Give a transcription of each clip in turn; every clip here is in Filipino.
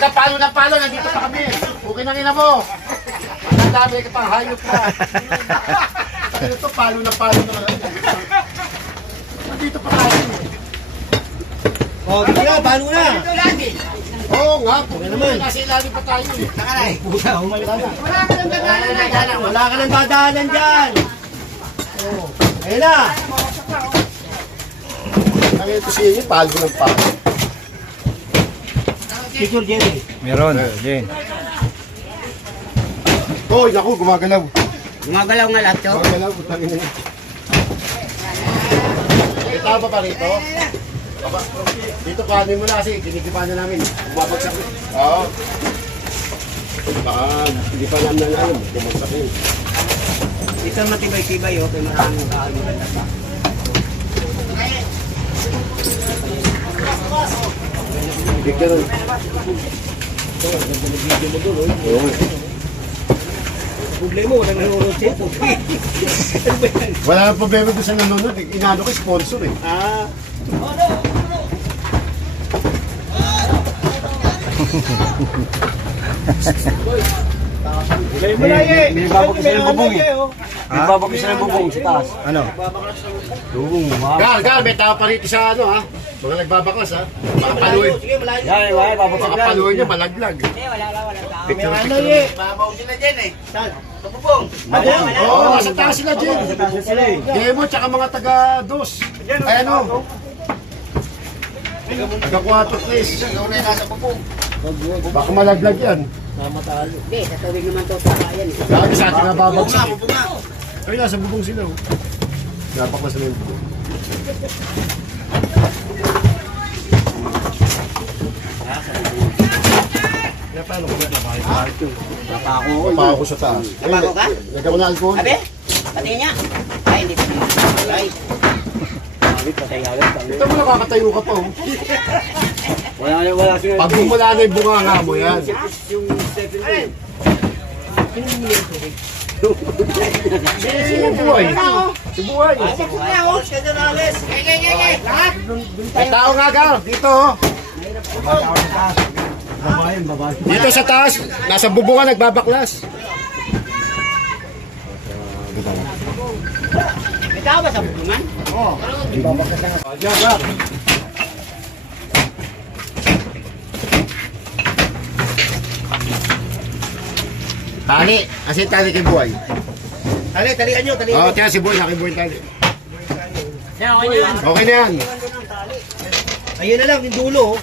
magkapalo ng palo, nandito pa kami. Okay na ina mo. Ang dami ka pang hayop pa. Ano to, palo na naman. Nandito pa tayo. Oh, dito na, palo na. Dito lagi. Oo nga, nasa ilalim pa tayo. Nakalay. Wala ka nang dadaanan. Wala ka nang dadaanan dyan. Oh, ayun na. Ang ito siya yung palo ng palo. Picture, Jerry. Meron, Jen. Hoy, naku, gumagalaw. Gumagalaw nga lahat to. Gumagalaw, putangin na. Kita pa rito? Baba, dito kanin mo na kasi kinikipan na namin. Bumabagsak. Oo. Baka hindi pa namin na alam. Bumabagsak yun. Ito matibay-tibay oh. Kaya maraming kaaliman na pa. Hindi ka rin. Oo. Problema, wala nanonood siya. Wala nang problema doon sa nanonood. Inano ko sponsor eh. Ah. May babakis na yung bubong eh. May babakis na yung bubong sa taas. Ano? Bubong, Gal, may tao pa rito sa ano ha. Mga nagbabaklas ha. Makapaluin. Yan, wala, babakis na. Makapaluin niya, malaglag. Wala tao. Picture, Ano picture. eh? Babaw sila dyan eh. Saan? Kapupong. Oo, nasa taas sila dyan. Sila eh. Demo, tsaka mga taga-dos. Ay ano? Taga-4 please. Ikaw na yung nasa pupong. Baka malaglag yan. Hindi, tatawid naman to sa kayan eh. Lagi sa ating nababagsak. Pupong nga. Ay, nasa bubong sila. Oh. Napaklas na yung bubong. Kaya paano ko yan? Napako ko sa taas. Napako ka? Nagkaw na alcohol. Abe? Pati niya. Ay, hindi pa naman. Ay. Ito mo nakakatayo ka pa. Oh. Wala sila. Pag bumula na yung bunganga mo yan. Si Buhay. Si Buhay. May tao nga ka. Dito. Oh. Dito sa taas. Nasa bubungan nagbabaklas. May tao ba sa bubungan? Diyan ka. Tali. Kasi tali kay Buhay. Talian nyo, talian Oo, nyo. kaya si Buhay. Naki Buhay tali. Yan, okay na yan. Okay na yan. Ayun na lang, yung dulo. oh.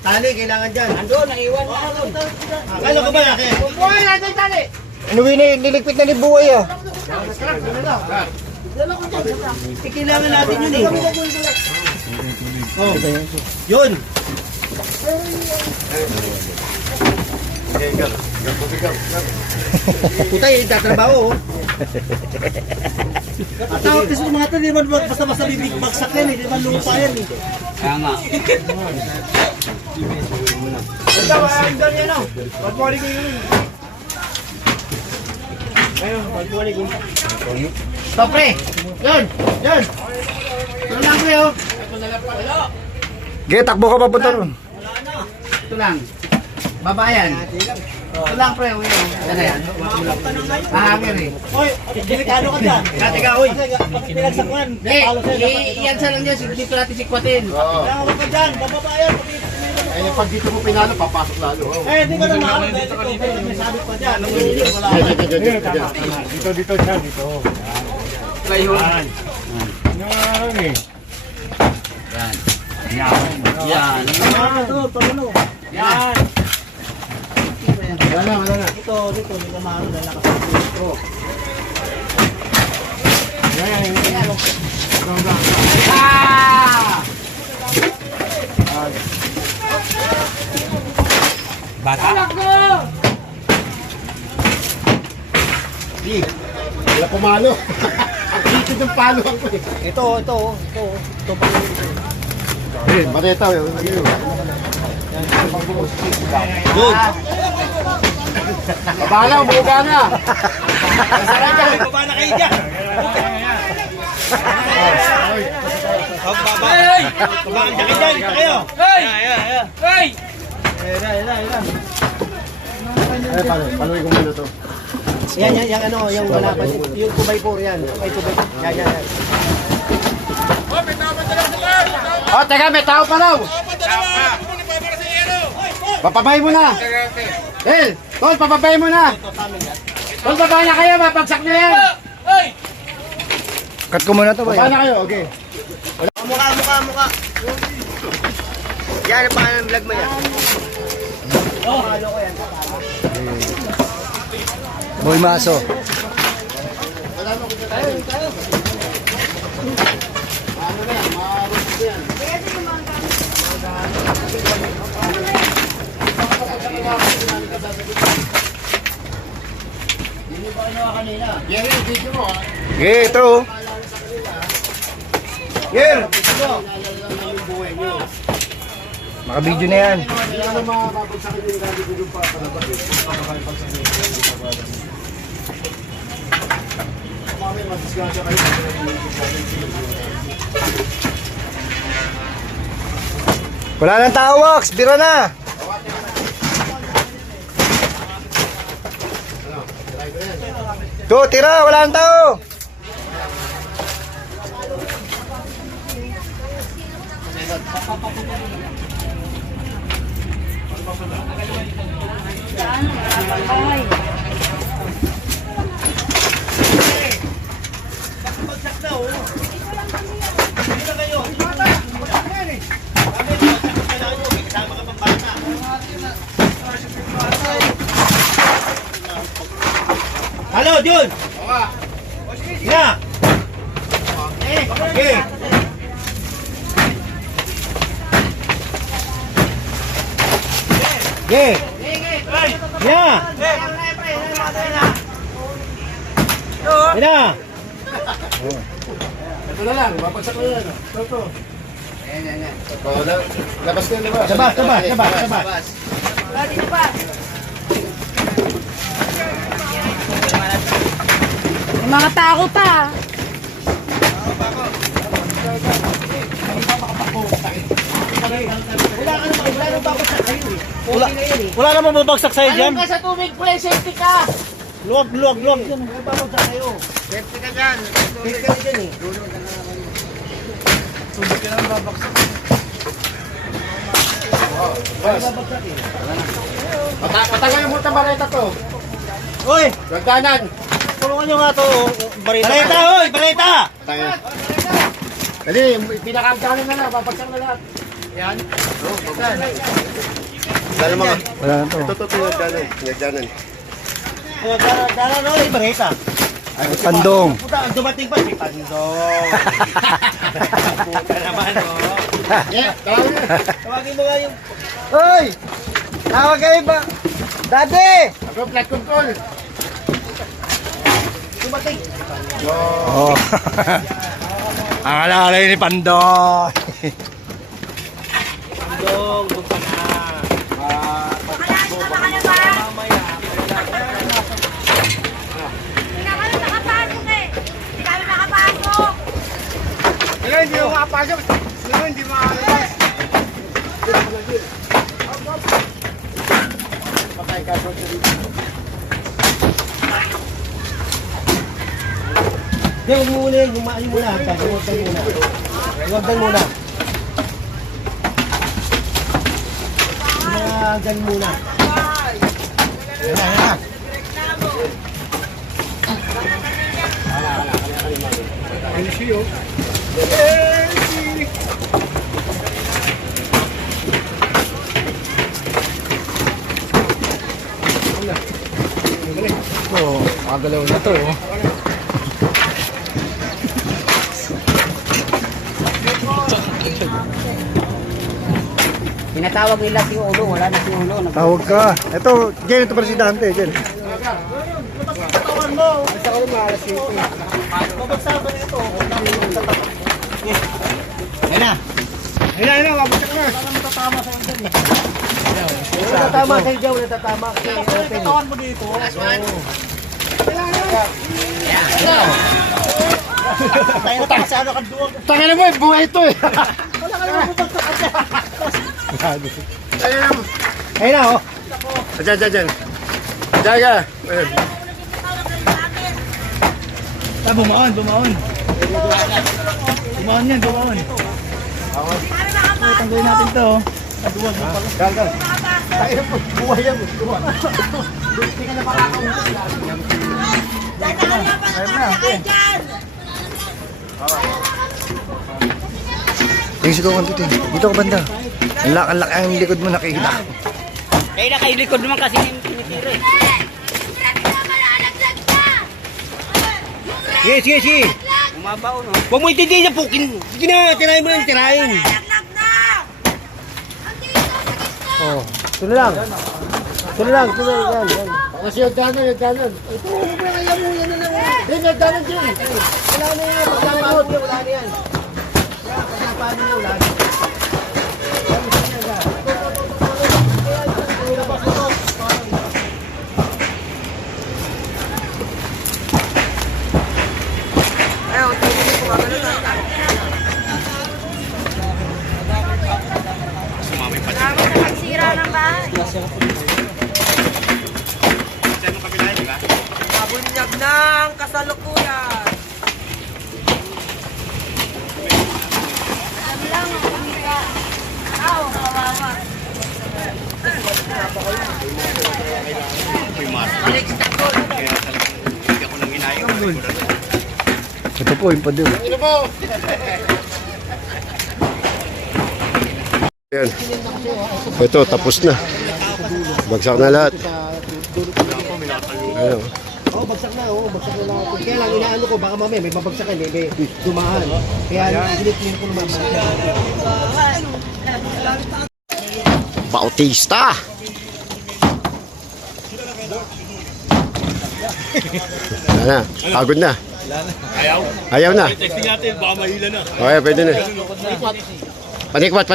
Tali, kailangan dyan. Ando, naiwan na. Akala ko ba laki? Buhay natin tali. Inuwi na, niligpit na ni Buhay ah. Eh, kailangan natin yun eh. Oh, yun. Putay, tatrabaho oh. At tawag kasi mga ito, di man basta-basta bibig-bagsak yan eh. Di man lupa yan eh. Kaya nga. Ito, doon yan o. Pag-morning ko yun. Ayun, pag-morning ko. Stop pre! Yun! Yun! Ito lang pre oh. Sige, takbo ka papunta ron. Ito lang. Babayan. Ito lang pre. Ano yan? Mahangir eh. Oy, delikado ka dyan. Kati ka, oy. Kasi pinagsakwan. Iyan sa lang yan. Dito natin sikwatin. Oo. Kailangan ka dyan, bababayan. Eh, pag dito mo pinalo, papasok lalo. Oh. Eh, hindi ka na naman. May sabit pa dyan. Dito, dyan, dito. Ngayon. Yan. Yan. Yan. Wala na. Ito, dito, hindi ka maano na nakasabit. Ito. Ah! Bata? Di. Wala pumalo. Ang dito ng palo ako eh. Ito pa. Eh, mareta eh. Yun. Babala, umuga na. Baba na kayo dyan. Baba na kayo dyan. Ito kayo. Hey! Hey! Ay, paluin ko muna to. Yan, yung wala pa. Yung 2x4 yan. Ay, 2x4. Yan. Oh, teka, may tao pa raw. Papabay mo na. Tol, papabay mo na. Tol, babay na kayo, mapagsak na yan. Cut ko muna to ba? Babay na kayo, okay. Mukha. Yan, ang pangalan ng vlog mo yan. Ano ko yan? Boy Maso. Yan yung video mo, ha? Okay, ito. Gil! Naka-video na yan. Hindi naman makakapagsakin yung gabi ko yung papalabas eh. Makakapagsakin yung gabi ko yung papalabas. Mamaya madisgrasya kayo. Wala nang tao, Wax. Bira na. Go, tira. Wala nang tao. Halo, Jun! Na! Okay. Okay. Ya. Ina. Ito na lang, mapagsak na yan. Ito. Oh, labas ka, labas. Labas. May mga tao pa. Wala namang babagsak sa'yo dyan. Ka sa tubig, pre, safety ka. Luwag. Yan, may babagsak sa'yo. Safety ka dyan. Safety ka dyan eh. Bas. Patangay mo itong bareta to. Uy! Gagdanan. Tulungan nyo nga to. Balita, hoy! Balita! Patangay. Dali, pinakagdanan na lang, papagsak na lahat. Yan. Dala mga. Wala nang to. Ito, gagdanan. Dala no, balita. Pandong. Puta, ang dumating pa si Pandong. Puta naman, oh. Yeah, tawag na. Tawagin mo nga yung... Hoy! Tawag kayo ba? Daddy! Ako, flight control. Dumating. Oh. Ang alalay ni Pandong. Pandong, bukta na. Hindi mo makapasok. Hindi mo makapasok. Patay ka sa dito. Hindi, huwag mo muna yun. Huwag muna. Huwag muna. Yan. Oh, magalaw na to. Tinatawag nila si Ulo, wala na si Ulo. Tawag ka. Ito, Jen, ito presidente, Jen. Katawan mo. Basta ko maalas dito. Mabagsakan ito. Yan na. Mabagsak na. Parang matatama sa dyan eh. Natatama sa iyo, natatama kasi open. Katawan mo dito. Tayo na tayo sa ano kang duwag. Tangin na mo, buhay ito eh. Wala ka naman mabagsak ka dyan. Ayun. Ayun na, oh. Diyan. Diyan ka. Ayun. Bumaon. Bumaon yan. Tanggalin natin to. Gan. Tayo po. Buhay yan. Buhay. Yung sigawan dito. Dito ka banda. Ang laki ang likod mo nakikita. Kaya na kayo likod naman kasi yung tinitira eh. Sige. Umabaw no. Huwag mo itindihin niya, pukin. Sige na, tirahin mo lang, tirahin. Oh, tuloy lang. Yan. Kasi yung danan. Ito, kaya mo yan na lang. Hindi, nagdanan dyan. Wala na yan, pagkakapot niya, wala na yan. Pagkakapot niya, wala na. Pagsira ng bahay. Mabunyag ng kasalukuyan. Kawawa. Ito po yung padil. Ino po. Yan. Ito, tapos na. Bagsak na lahat. Ano? Oo, bagsak na lang. Kaya lang, inaano ko, baka mamaya may babagsakan, may dumahan. Kaya ginit-ginit ko naman. Bautista! Wala na. Pagod na. Ayaw na. Testing natin, baka mahila na. Okay, pwede na. Panikwat.